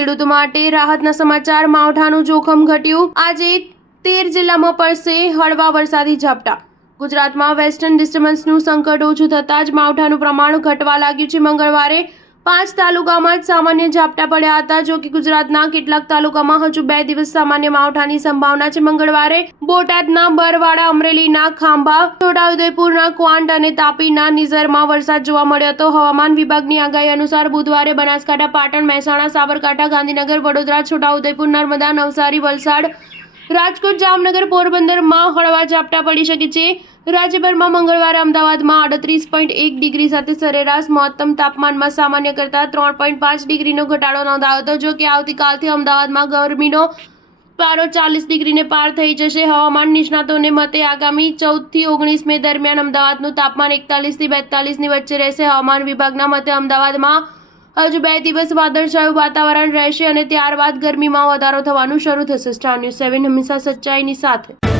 ખેડૂતો માટે રાહતના સમાચાર। માવઠાનું જોખમ ઘટ્યું। આજે 13 જિલ્લામાં પડશે હળવા વરસાદી ઝાપટા। ગુજરાતમાં વેસ્ટર્ન ડિસ્ટર્બન્સનું સંકટ ઓછું થતાં જ માવઠાનું પ્રમાણ ઘટવા લાગ્યું છે। મંગળવારે 5 તાલુકામાં જ સામાન્ય ઝાપટા પડ્યા હતા, જો કે ગુજરાતના કેટલાક તાલુકામાં હજુ 2 દિવસ સામાન્ય માવઠાની સંભાવના છે। મંગળવારે બોટાદના બરવાડા, અમરેલીના ખાંભા, છોટાઉદેપુરના ક્વાંટ અને તાપીના નિઝરમાં વરસાદ જોવા મળ્યો હતો। હવામાન વિભાગની આગાહી અનુસાર બુધવારે બનાસકાંઠા, પાટણ, મહેસાણા, સાબરકાંઠા, ગાંધીનગર, વડોદરા, છોટાઉદેપુર, નર્મદા, નવસારી, વલસાડ, રાજકોટ, જામનગર, પોરબંદરમાં હળવા ઝાપટા પડી શકે છે। રાજ્યભરમાં મંગળવારે અમદાવાદમાં 38.1 ડિગ્રી સાથે સરેરાશ મહત્તમ તાપમાનમાં સામાન્ય કરતાં 3.5 ડિગ્રીનો ઘટાડો નોંધાયો હતો। જો કે આવતીકાલથી અમદાવાદમાં ગરમીનો પારો 40 ડિગ્રીને પાર થઈ જશે। હવામાન નિષ્ણાતોને મતે આગામી 14 થી 19 મે દરમિયાન અમદાવાદનું તાપમાન 41 થી 42ની વચ્ચે રહેશે। હવામાન વિભાગના મતે અમદાવાદમાં હજુ 2 દિવસ વાદળછાયું વાતાવરણ રહેશે અને ત્યારબાદ ગરમીમાં વધારો થવાનું શરૂ થશે। સ્ટાર ન્યૂઝ 7 હંમેશા સચ્ચાઈની સાથે।